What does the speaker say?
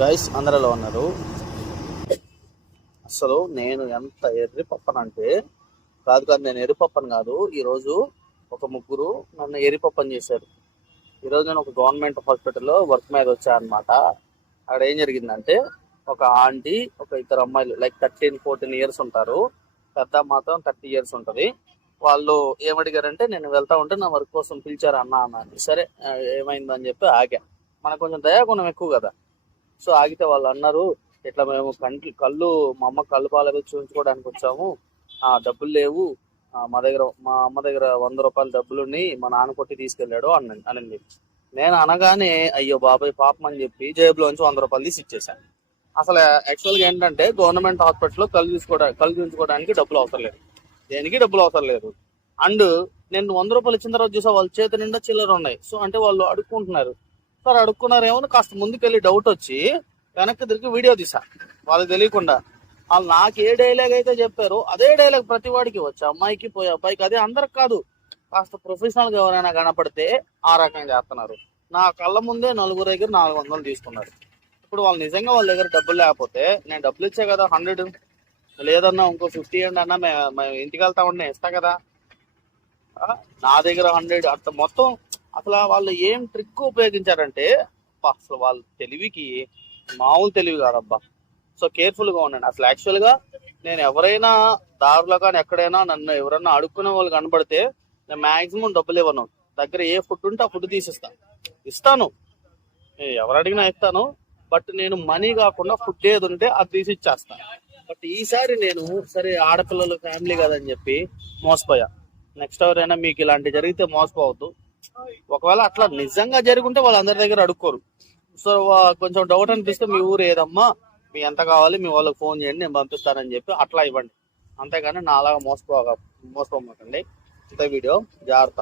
Guys అందరిలో ఉన్నారు. అసలు నేను ఎంత ఎర్రి పప్పనంటే కాదు, నేను ఎర్రి పప్పను కాదు. ఈరోజు ఒక ముగ్గురు నన్ను ఎర్రి పప్పని చేశారు. ఈరోజు నేను ఒక గవర్నమెంట్ హాస్పిటల్లో వర్క్ మీద వచ్చానమాట. అక్కడ ఏం జరిగిందంటే, ఒక ఆంటీ, ఒక ఇద్దరు అమ్మాయిలు లైక్ 13-14 ఇయర్స్ ఉంటారు. పెద్ద మాత్రం 30 ఇయర్స్ ఉంటుంది. వాళ్ళు ఏమడిగారంటే, నేను వెళ్తా ఉంటే నా వర్క్ కోసం పిలిచారు అన్న అన్న. సరే ఏమైందని చెప్పి ఆగా. మనకు కొంచెం దయాగుణం ఎక్కువ కదా. సో ఆగితే వాళ్ళు అన్నారు, ఇట్లా మేము కళ్ళు మా అమ్మ కళ్ళు పాలవి చూపించుకోవడానికి వచ్చాము, డబ్బులు లేవు, మా అమ్మ దగ్గర 100 రూపాయల డబ్బులుని మా నాన్న కొట్టి తీసుకెళ్ళాడు అనింది. నేను అనగానే అయ్యో బాబాయ్ పాపం అని చెప్పి జేబులోంచి 100 రూపాయలు తీసి ఇచ్చేసాను. అసలు యాక్చువల్గా ఏంటంటే, గవర్నమెంట్ హాస్పిటల్లో కళ్ళు చూపించుకోవడానికి డబ్బులు అవసరం లేదు, దేనికి డబ్బులు అవసరం లేదు. అండ్ నేను 100 రూపాయలు ఇచ్చిన తర్వాత చూసా వాళ్ళ చేతి నిండా చిల్లర ఉన్నాయి. సో అంటే వాళ్ళు అడుక్కుంటున్నారు. సార్ అడుక్కున్నారేమో కాస్త ముందుకెళ్ళి డౌట్ వచ్చి వెనక్కి తిరిగి వీడియో తీసా, వాళ్ళకి తెలియకుండా. వాళ్ళు నాకు ఏ డైలాగ్ అయితే చెప్పారో అదే డైలాగ్ ప్రతి వాడికి వచ్చి అమ్మాయికి పోయి అబ్బాయికి, అదే అందరికి కాదు, కాస్త ప్రొఫెషనల్ గా ఎవరైనా కనపడితే ఆ రకంగా చేస్తున్నారు. నా కళ్ళ ముందే నలుగురు దగ్గర 400 తీసుకున్నారు. ఇప్పుడు వాళ్ళు నిజంగా వాళ్ళ దగ్గర డబ్బులు లేకపోతే, నేను డబ్బులు ఇచ్చా కదా 100, లేదన్నా ఇంకో 50 అండి అన్నా మేము ఇంటికి వెళ్తా ఉండే ఇస్తా కదా. నా దగ్గర 100 అట్లా మొత్తం. అసలు వాళ్ళు ఏం ట్రిక్ ఉపయోగించారంటే, అసలు వాళ్ళ తెలివికి మామూలు తెలివి కాదబ్బా. సో కేర్ఫుల్ గా ఉండండి. అసలు యాక్చువల్ గా నేను ఎవరైనా దారిలో కానీ ఎక్కడైనా నన్ను ఎవరైనా అడుక్కునే వాళ్ళు కనబడితే నేను మాక్సిమం డబ్బులు ఇవ్వను. దగ్గర ఏ ఫుడ్ ఉంటే ఆ ఫుడ్ ఇస్తాను, ఎవరు అడిగినా ఇస్తాను. బట్ నేను మనీ కాకుండా ఫుడ్ ఏది ఉంటే అది తీసి ఇచ్చేస్తాను. బట్ ఈసారి నేను సరే ఆడపిల్లలు ఫ్యామిలీ కదని చెప్పి మోసపోయా. నెక్స్ట్ ఎవరైనా మీకు ఇలాంటి జరిగితే మోసపోవద్దు. ఒకవేళ అట్లా నిజంగా జరుగుంటే వాళ్ళందరి దగ్గర అడుక్కోరు. సో కొంచెం డౌట్ అనిపిస్తే మీ ఊరు ఏదమ్మా, మీ ఎంత కావాలి, మీ వాళ్ళకి ఫోన్ చేయండి, నేను పంపిస్తానని చెప్పి అట్లా ఇవ్వండి. అంతేగాని నా అలాగా మోసపోమాకండి. ఇంత వీడియో జాగ్రత్త.